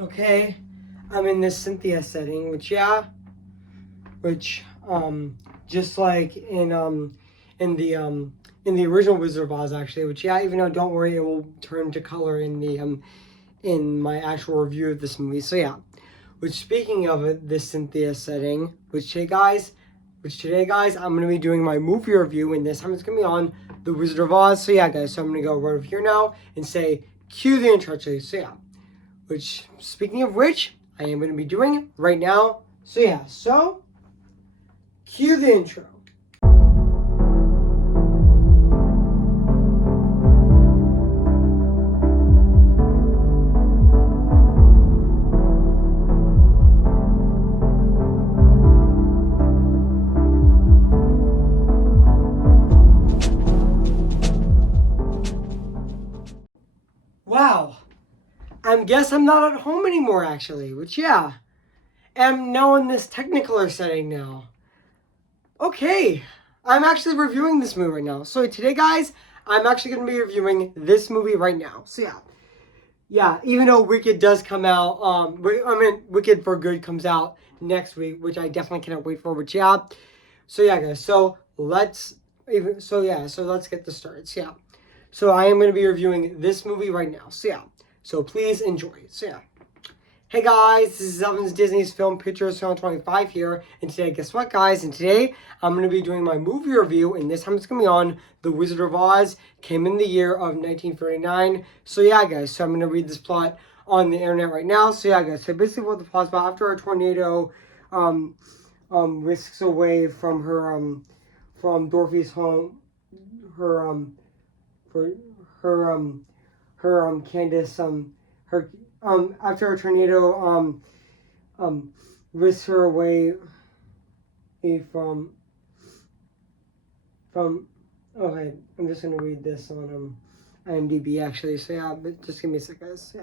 Okay, I'm in this Cynthia setting, which just like in the original Wizard of Oz actually, even though don't worry, it will turn to color in my actual review of this movie. So yeah, which speaking of it, this Cynthia setting, which today guys, I'm gonna be doing my movie review, and this time it's gonna be on the Wizard of Oz. So yeah, guys, so I'm gonna go right over here now and say cue the intro. So yeah. Which, speaking of which, I am going to be doing right now. So yeah, so cue the intro. Wow, I guess I'm not at home anymore actually, which yeah, am now in this Technicolor setting now. Okay, I'm actually reviewing this movie right now. So today guys, I'm actually going to be reviewing this movie right now. So yeah, even though Wicked does come out, Wicked for Good comes out next week, which I definitely cannot wait for, which yeah. So yeah guys, so let's get this started. So yeah. So I am going to be reviewing this movie right now. So yeah. So please enjoy. So yeah. Hey guys, this is Elvin's Disney's Film Pictures Channel 25 here, and today, guess what guys? And today, I'm going to be doing my movie review, and this time it's going to be on The Wizard of Oz, came in the year of 1939. So yeah guys, so I'm going to read this plot on the internet right now. So yeah guys, so basically what the plot's about, after a tornado whisks away from from Dorothy's home, her Candace her after a tornado whisks her away from okay, I'm just gonna read this on IMDb actually. So yeah, but just give me a sec guys.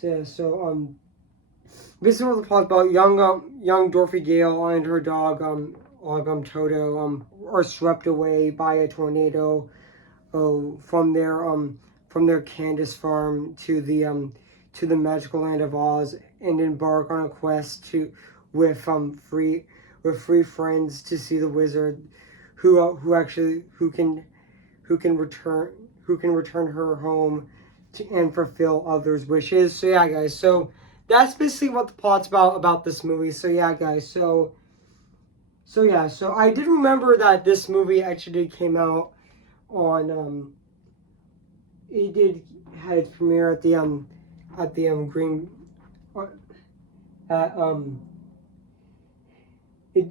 This is what the plot about. Young Dorothy Gale and her dog Toto are swept away by a tornado from their Candace farm to the magical land of Oz, and embark on a quest with free friends to see the wizard who can return her home and fulfill others' wishes. So yeah guys, so that's basically what the plot's about this movie. So yeah guys, so I did remember that this movie actually came out on it did had its premiere at the Green at it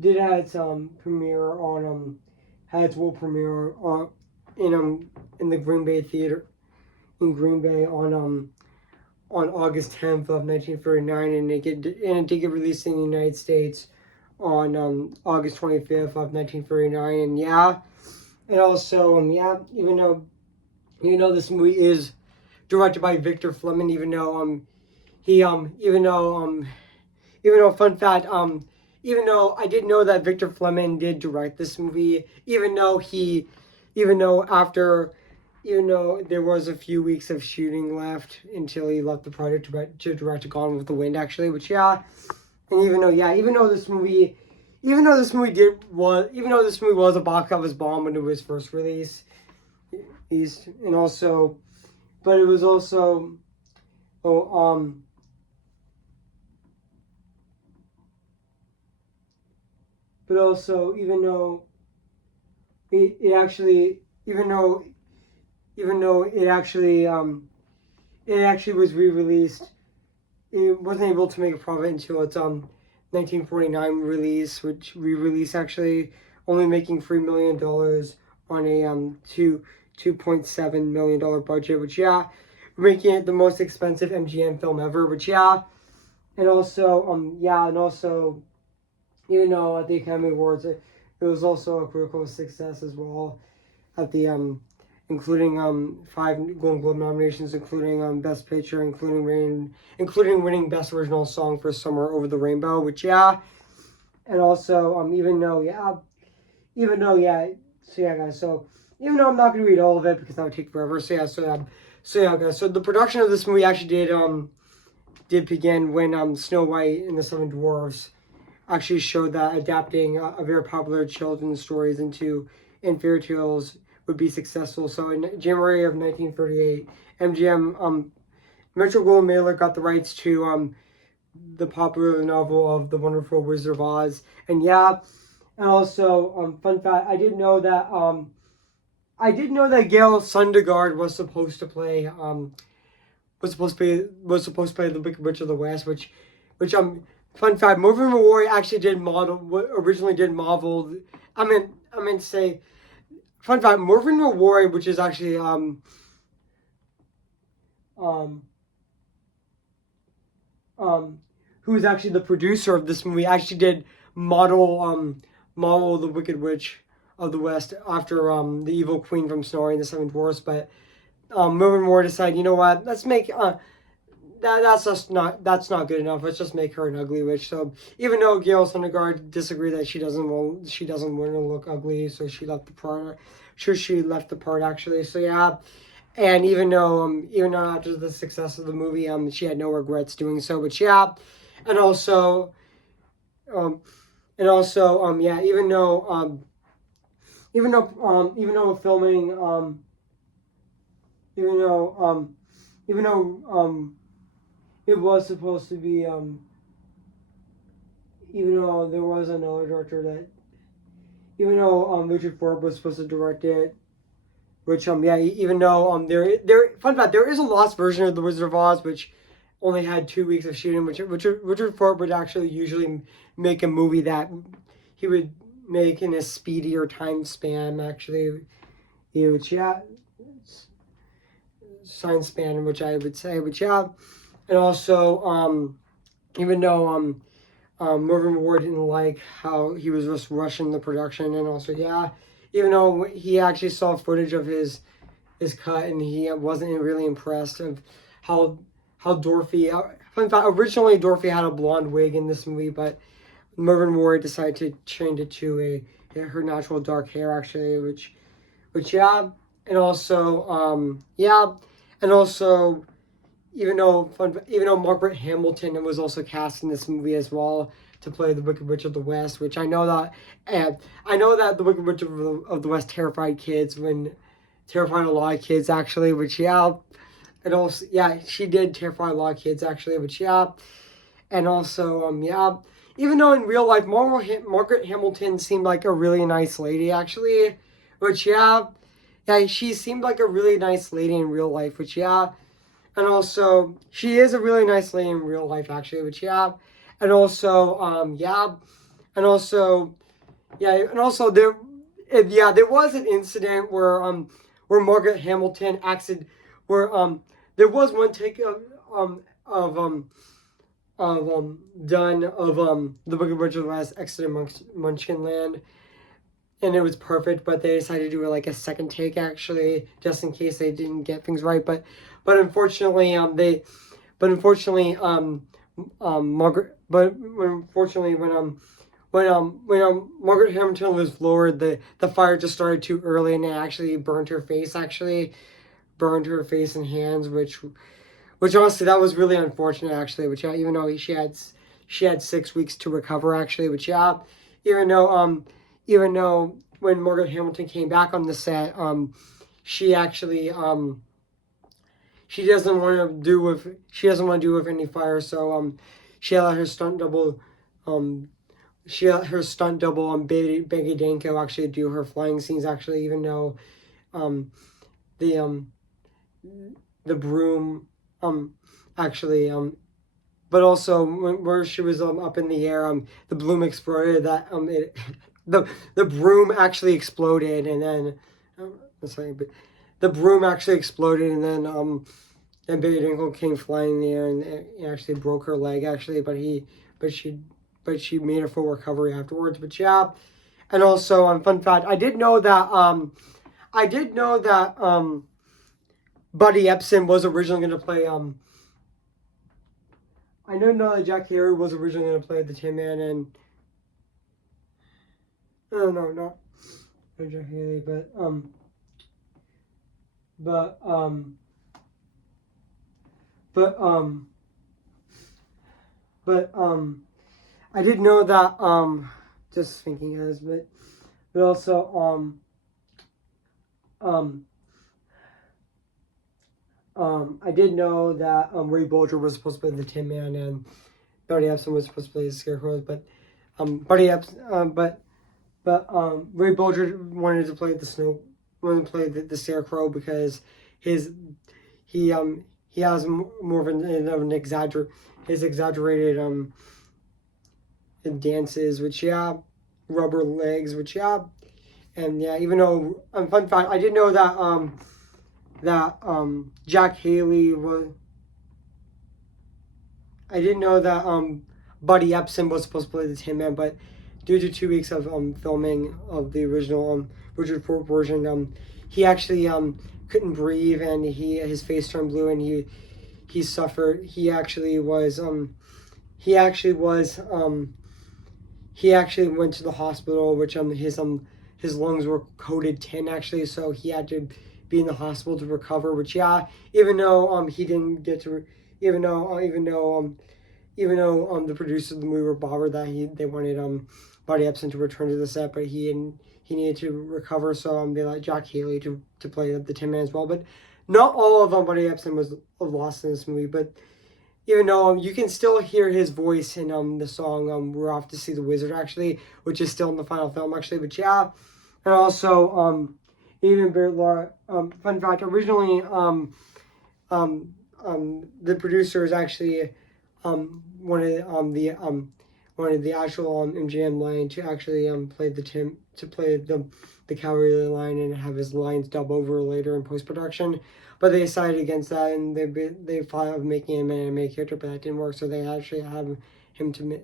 did have its premiere on had its world premiere in the Green Bay Theater in Green Bay on August 10th of 1939, and it did get released in the United States on August 25th of 1939. And yeah, and also even though this movie is directed by Victor Fleming, even though fun fact, even though I didn't know that Victor Fleming did direct this movie, even though there was a few weeks of shooting left until he left the project to direct Gone with the Wind actually, which yeah, and even though this movie was a box office bomb when it was first released, and also, but it was also, but also even though it actually, it actually was re-released, it wasn't able to make a profit until its 1949 release, which re-release actually only making $3 million on a $2.7 million budget, which yeah, making it the most expensive MGM film ever, which yeah, and also even though at the Academy Awards it was also a critical success as well at the including 5 Golden Globe nominations, including Best Picture, including winning Best Original Song for Somewhere Over the Rainbow, which yeah, and also guys, so even though I'm not gonna read all of it because that would take forever, guys, so the production of this movie actually did did begin when Snow White and the Seven Dwarfs actually showed that adapting a very popular children's stories into in fairy tales would be successful. So in January of 1938, MGM Metro-Goldwyn-Mayer got the rights to the popular novel of The Wonderful Wizard of Oz. And yeah, and also fun fact, I did know that Gail Sundergaard was supposed to play was supposed to play the Wicked Witch of the West, which fun fact, Morgan Roy actually did model what originally did Marvel. I meant to say fun fact, Morgan Roy, which is actually um who is actually the producer of this movie, actually did model the Wicked Witch of the West after the evil queen from Snorri and the Seven Dwarfs, but Morgan Roy decided, you know what, let's make that's not good enough. Let's just make her an ugly witch. So even though Gail Sondergaard disagreed that she doesn't want to look ugly, so she left the part. Sure, she left the part actually. So yeah, and even though after the success of the movie, she had no regrets doing so. But yeah, and also yeah, even though filming even though even though it was supposed to be even though there was another director that even though Richard Thorpe was supposed to direct it, which yeah, even though there fun fact, there is a lost version of The Wizard of Oz which only had 2 weeks of shooting, which Richard Thorpe would actually usually make a movie that he would make in a speedier time span actually, which yeah, science span, which I would say, which yeah, and also even though Mervyn Ward didn't like how he was just rushing the production, and also yeah, even though he actually saw footage of his cut and he wasn't really impressed of how Dorothy. In fact, originally Dorothy had a blonde wig in this movie, but Mervyn Ward decided to change it to her natural dark hair actually, which yeah, and also yeah, and also even though Margaret Hamilton was also cast in this movie as well to play the Wicked Witch of the West, which I know that the Wicked Witch of the West terrified a lot of kids actually, which yeah, and also yeah, she did terrify a lot of kids actually, which yeah, and also yeah, even though in real life Margaret Hamilton seemed like a really nice lady actually, which yeah, she seemed like a really nice lady in real life, which yeah. And also, she is a really nice lady in real life, actually, which, yeah. And also, yeah. And also, yeah. And also, there was an incident where Margaret Hamilton acted, where, there was one take of, done of, The Wicked Witch of the West, Exit Munchkin Land. And it was perfect, but they decided to do like a second take actually, just in case they didn't get things right. But unfortunately, Margaret, but unfortunately when Margaret Hamilton was lowered, the fire just started too early, and it actually burned her face and hands, which honestly that was really unfortunate actually. Which even though she had 6 weeks to recover actually, which yeah, even though even though when Margaret Hamilton came back on the set, she actually she doesn't want to do with any fire, so she let her stunt double Becky Danko actually do her flying scenes actually, even though the the broom actually but also where she was up in the air, the broom exploded. The broom actually exploded, and then sorry, but the broom actually exploded, and then and Billy Dinkle came flying in the air and actually broke her leg actually, but she made a full recovery afterwards. But yeah, and also fun fact, I did know that Buddy Epson was originally going to play I didn't know that Jack Harry was originally going to play the Tin Man, and no, not Jack Haley, but but but I did know that just thinking as, but also I did know that Ray Bolger was supposed to play the Tin Man and Buddy Epson was supposed to play the Scarecrow, but Ray Bolger wanted to play the Scarecrow because he has more of an exaggerated dances, which rubber legs, which and even though fun fact, I did know that Jack Haley was. I didn't know that Buddy Epson was supposed to play the Tin Man, but due to 2 weeks of filming of the original Richard Ford version, he actually couldn't breathe and his face turned blue and he suffered. He actually went to the hospital, which his lungs were coated tin actually, so he had to be in the hospital to recover. Which even though he didn't get to, even though the producers of the movie were bothered that they wanted Buddy Epson to return to the set, but he needed to recover, so they let Jack Haley to play the Tin Man as well. But not all of Buddy Epson was lost in this movie, but even though you can still hear his voice in the song "We're Off to See the Wizard" actually, which is still in the final film actually. But and also even Laura. Fun fact: originally the producers actually wanted the actual MGM line to actually play the Cavalry line and have his lines dub over later in post production. But they decided against that, and they thought of making him an anime character, but that didn't work. So they actually had him to be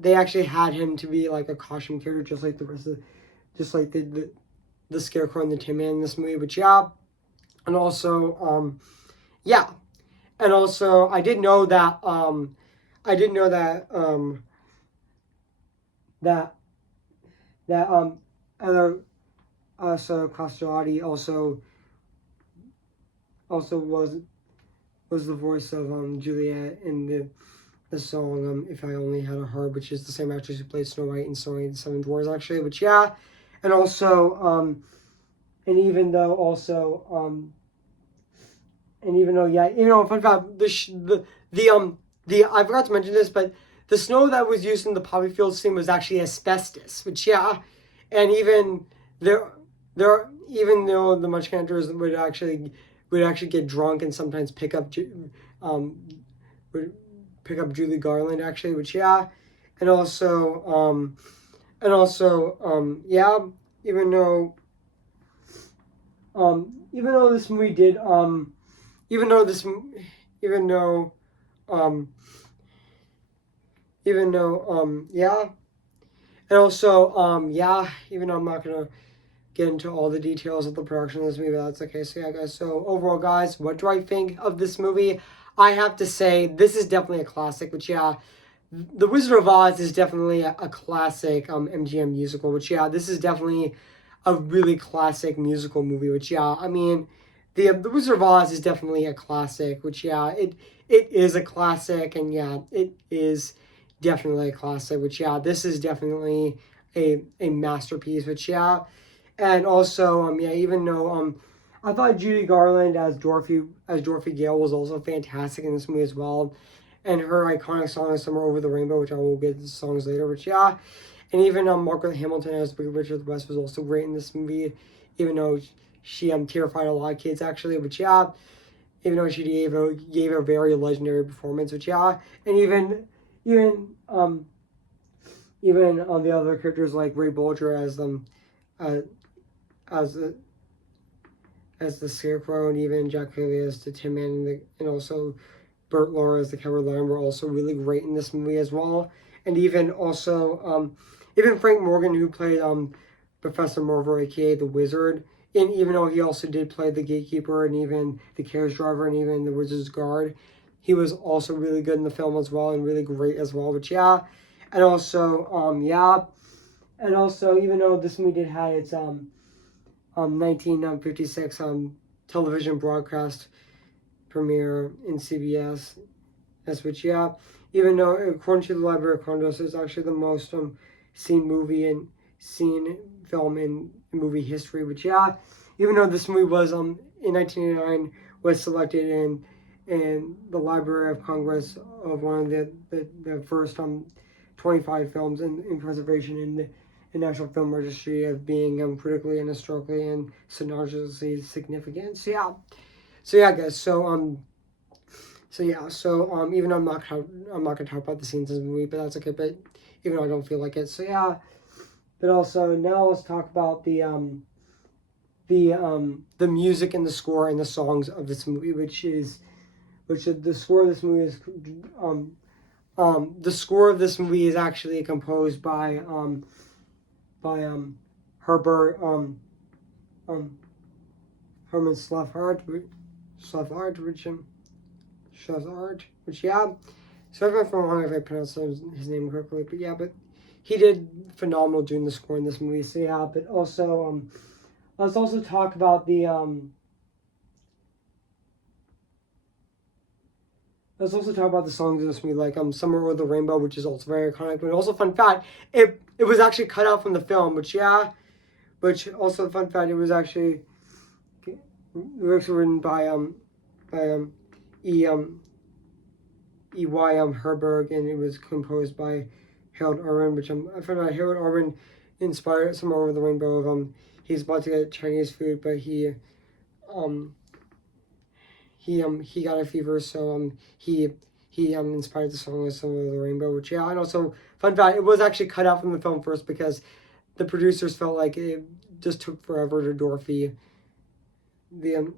they actually had him to be like a costume character, just like the rest of, just like the Scarecrow and the Tin Man in this movie. But and also and also I did know that other Castellati also was the voice of Juliet in the song "If I Only Had a Heart," which is the same actress who played Snow White in Snow White and the Seven Dwarfs actually. But and also and even though fun fact, I forgot to mention this, but the snow that was used in the poppy field scene was actually asbestos, which and even though the Munchkin hunters would actually get drunk and sometimes pick up Julie Garland actually, which and also even though this movie did even though and also even though I'm not gonna get into all the details of the production of this movie, but that's okay. So guys, so overall guys, what do I think of this movie? I have to say this is definitely a classic, which The Wizard of Oz is definitely a classic MGM musical, which this is definitely a really classic musical movie, which I mean the Wizard of Oz is definitely a classic, which it is a classic, and it is definitely a classic, which this is definitely a masterpiece, which and also even though I thought Judy Garland as Dorothy Gale was also fantastic in this movie as well, and her iconic song is "Somewhere Over the Rainbow," which I will get to the songs later, which and even Margaret Hamilton as Big Richard the West was also great in this movie, even though she terrified a lot of kids actually, but even though she gave a very legendary performance, which and even the other characters like Ray Bolger as the Scarecrow, and even Jack Haley as the Tin Man, and also Burt Lahr as the Coward Lion were also really great in this movie as well, and even even Frank Morgan, who played Professor Marvel, aka the Wizard. And even though he also did play the gatekeeper and even the carriage driver and even the wizard's guard, he was also really good in the film as well and really great as well. But and also and also even though this movie did have its 1956 television broadcast premiere in CBS That's which, yeah. Even though, according to the Library of Congress, it's actually the most seen film in movie history. Which, yeah, even though this movie was in 1989 was selected in the Library of Congress of one of the first 25 films in preservation in the National Film Registry of being critically and historically and sonoriously significant. So yeah, guys. Even though I'm not gonna talk about the scenes in the movie, but that's okay. But even though I don't feel like it, so yeah. But also now let's talk about the music and the score and the songs of this movie, which the score of this movie is the score of this movie is actually composed by Herbert Herman Schlafart, which yeah. So if I'm wrong if I pronounce his name correctly, but yeah, but he did phenomenal doing the score in this movie. So yeah, but also let's also talk about the Let's also talk about the songs in this movie, like "Somewhere Over the Rainbow," which is also very iconic. But also, fun fact, it was actually cut out from the film, which yeah, which also fun fact, it was actually lyrics were written by E.Y. Herberg, and it was composed by Harold Urban, which I found out Harold Urban inspired "Somewhere Over the Rainbow" of he's about to get Chinese food, but he got a fever, so he inspired the song with "Somewhere Over the Rainbow," which yeah, and also fun fact, it was actually cut out from the film first because the producers felt like it just took forever to Dorothy the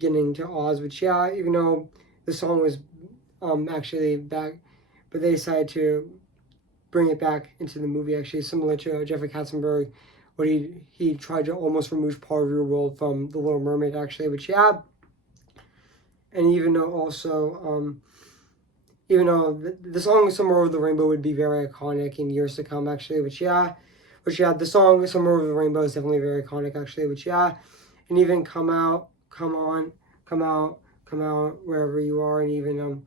getting to Oz, which yeah, even though the song was actually back, but they decided to bring it back into the movie, actually similar to Jeffrey Katzenberg, where he tried to almost remove part of your world from The Little Mermaid, actually, which yeah. And even though also even though the song "Somewhere Over the Rainbow" would be very iconic in years to come, actually, which yeah, the song "Somewhere Over the Rainbow" is definitely very iconic, actually, which yeah, and even "Come Out," "Come On," "Come Out," "Come Out," wherever you are, and even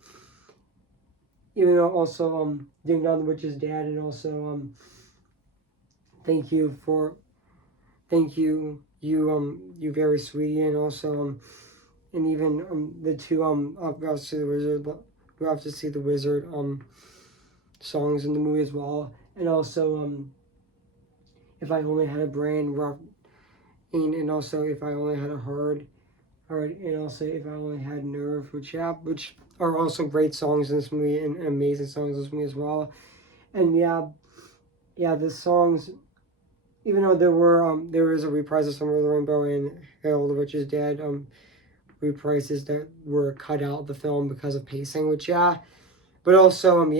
though also "Ding Dong the Witch's Dad," and also thank you, you very sweetie, and also and even the two we have to see the wizard, we have to see the wizard songs in the movie as well, and also if I only had a brain, and also if I only had a heart, and also if I only had nerve, which are also great songs in this movie and amazing songs in this movie as well, and yeah, the songs. Even though there is a reprise of "Somewhere Over the Rainbow" and "Harold the Witch's Dad," reprises that were cut out of the film because of pacing, which yeah, but also and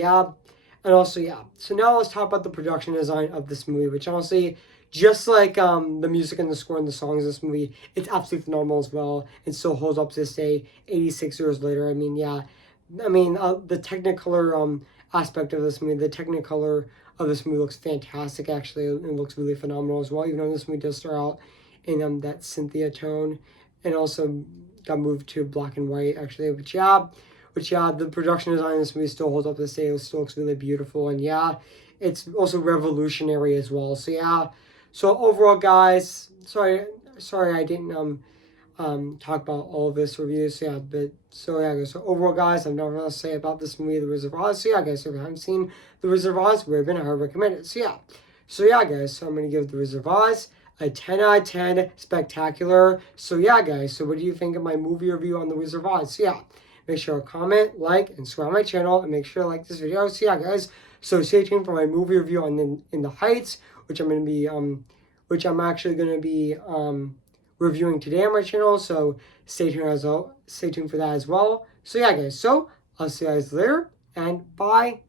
also yeah. So now let's talk about the production design of this movie, which honestly, just like the music and the score and the songs of this movie, it's absolutely phenomenal as well, and still holds up to this day, 86 years later. I mean, yeah, the Technicolor aspect of this movie, the Technicolor of this movie looks fantastic. Actually, it looks really phenomenal as well. Even though this movie does start out in that Cynthia tone, and also got moved to black and white. Actually, which yeah, the production design in this movie still holds up to this day. It still looks really beautiful, and yeah, it's also revolutionary as well. So yeah, so overall, guys, sorry I didn't talk about all of this reviews. So yeah, but so yeah, guys. So overall, guys, I've nothing else to say about this movie, The Wizard of Oz. So yeah, guys, so if you haven't seen The Wizard of Oz, we're gonna recommend it. So yeah, guys. So I'm gonna give The Wizard of Oz a 10 out of 10 spectacular. So yeah, guys. So what do you think of my movie review on The Wizard of Oz? So yeah, make sure to comment, like, and subscribe to my channel, and make sure to like this video. So yeah, guys. So stay tuned for my movie review on In the Heights, which I'm actually gonna be reviewing today on my channel, so stay tuned for that as well. So yeah, guys, so I'll see you guys later, and bye.